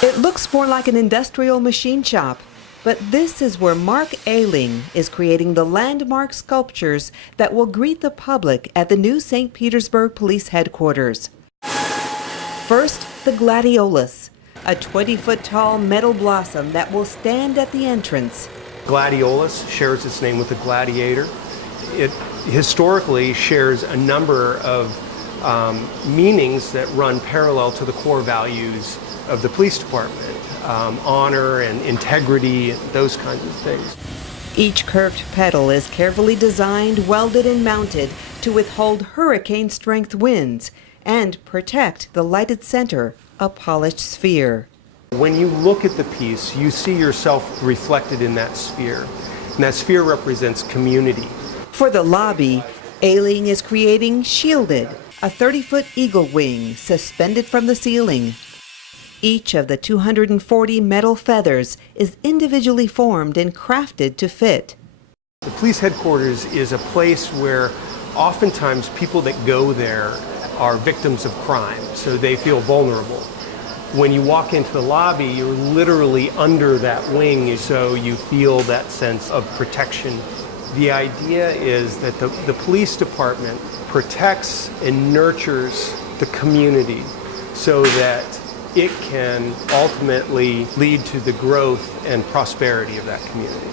It looks more like an industrial machine shop, but this is where Mark Aeling is creating the landmark sculptures that will greet the public at the new St. Petersburg Police Headquarters. First, the Gladiolus, a 20-foot-tall metal blossom that will stand at the entrance. Gladiolus shares its name with the gladiator. It historically shares a number of meanings that run parallel to the core values of the police department, honor and integrity, those kinds of things. Each curved petal is carefully designed, welded, and mounted to withhold hurricane-strength winds and protect the lighted center, a polished sphere. When you look at the piece, you see yourself reflected in that sphere, and that sphere represents community. For the lobby, Aeling is creating Shielded, a 30-foot eagle wing suspended from the ceiling. Each of the 240 metal feathers is individually formed and crafted to fit. The police headquarters is a place where oftentimes people that go there are victims of crime, so they feel vulnerable. When you walk into the lobby, you're literally under that wing, so you feel that sense of protection. The idea is that the police department protects and nurtures the community so that it can ultimately lead to the growth and prosperity of that community.